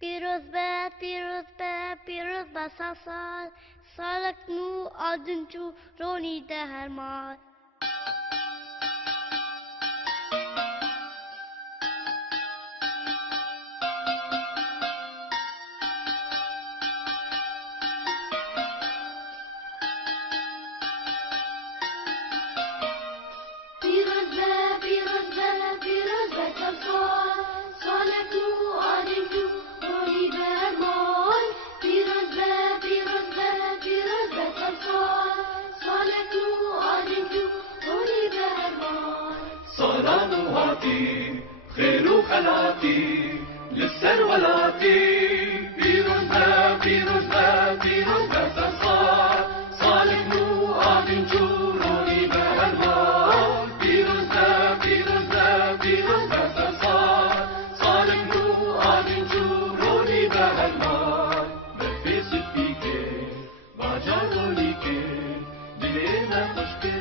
پیروز به سال سالک نو آدنچو رونی ده هر مال خير وخلاتي للسر ولاتي بيروز بسصار صالح نو آدم جوروني بهالمال بيروز بسصار صالح نو آدم جوروني بهالمال بفيس بيكي باجاروني كي دلينا خشكي